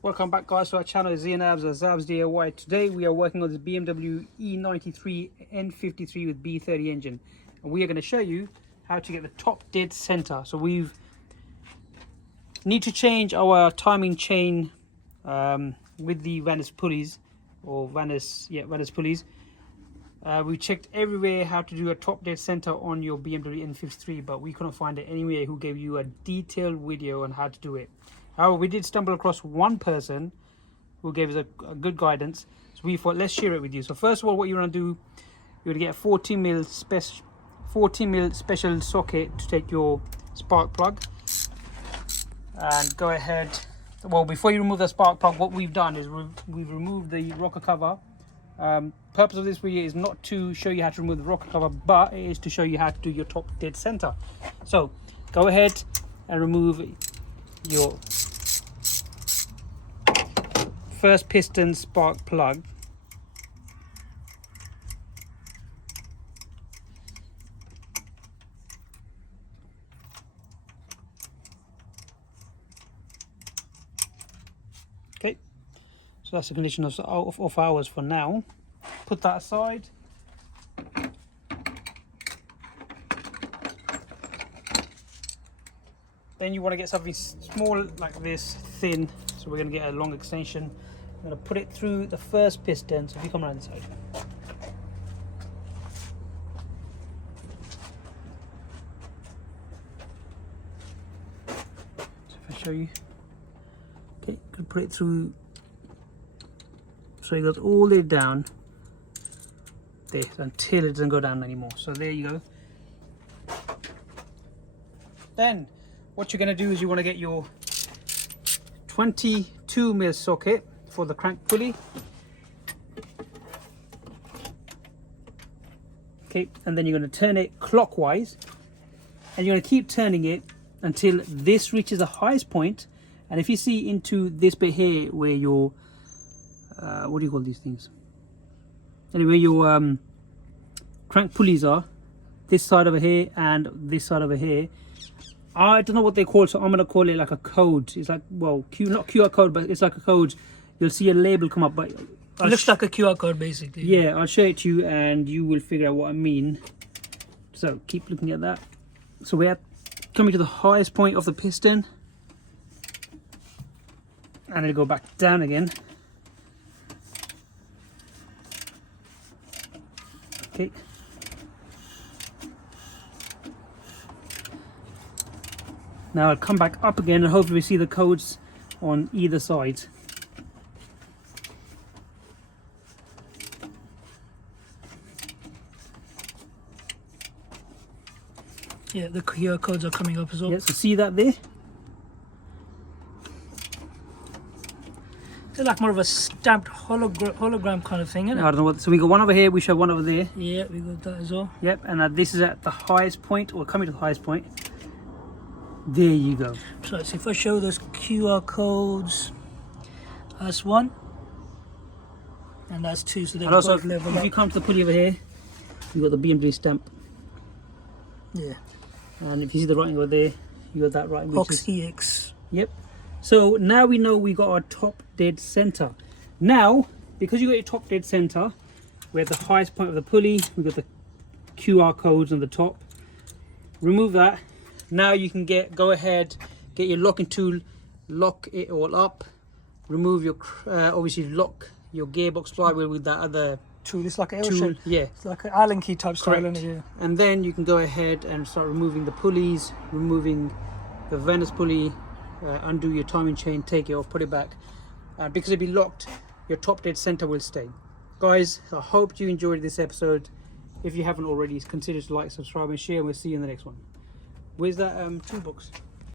Welcome back, guys, to our channel. Zabs or Zabs DIY. Today we are working on this BMW E93 N53 with B30 engine, and we are going to show you how to get the top dead center. So we need to change our timing chain with the VANOS pulleys, or VANOS pulleys. We checked everywhere how to do a top dead center on your BMW N53, but we couldn't find it anywhere who gave you a detailed video on how to do it. However, we did stumble across one person who gave us a good guidance, so we thought let's share it with you. So first of all, what you're going to do, you're going to get a 14mm special socket to take your spark plug, and go ahead. Well, before you remove the spark plug, what we've done is we've removed the rocker cover. Purpose of this video is not to show you how to remove the rocker cover, but it is to show you how to do your top dead center. So go ahead and remove your first piston spark plug. Okay, so that's the condition of ours for now. Put that aside. Then you want to get something small like this, thin. So we're going to get a long extension. I'm going to put it through the first piston. So if you come around the side. So if I show you. Okay, going to put it through. So it goes all the way down there until it doesn't go down anymore. So there you go. Then what you're going to do is you want to get your 22mm socket for the crank pulley. Okay, and then you're going to turn it clockwise, and you're going to keep turning it until this reaches the highest point. And if you see into this bit here where your what do you call these things? Anyway, your crank pulleys are, this side over here and this side over here, I don't know what they call, so I'm going to call it like a code. It's like, well, not QR code, but it's like a code. You'll see a label come up, but it looks like a QR code basically. Yeah, I'll show it to you and you will figure out what I mean. So keep looking at that. So we are coming to the highest point of the piston, and it'll go back down again. Okay. Now I'll come back up again, and hopefully we see the codes on either side. Yeah, the QR codes are coming up as well. Yeah, so see that there? It's like more of a stamped hologram kind of thing, isn't it? I don't know what. So we got one over here, we show one over there. Yeah, we got that as well. Yep, and this is at the highest point, or coming to the highest point. There you go. So let's see if I show those QR codes. That's one, and that's two. So they're And also, both level if up. you come to the pulley over here, you got the BMW stamp. Yeah. And if you see the writing over there, you got that writing. Box EX. Yep. So now we know we got our top dead center. Now, because you got your top dead center, we're at the highest point of the pulley. We've got the QR codes on the top. Remove that. Now you can go ahead, get your locking tool, lock it all up. Remove your, obviously lock your gearbox flywheel with that other Tool. It's like an L tool. shape. Yeah. It's like an Allen key type style, Correct. isn't it? Yeah. And then you can go ahead and start removing the pulleys, removing the VANOS pulley, undo your timing chain, take it off, put it back. Because it'll be locked, your top dead center will stay. Guys, I hope you enjoyed this episode. If you haven't already, consider to like, subscribe and share, and we'll see you in the next one. Where's that toolbox?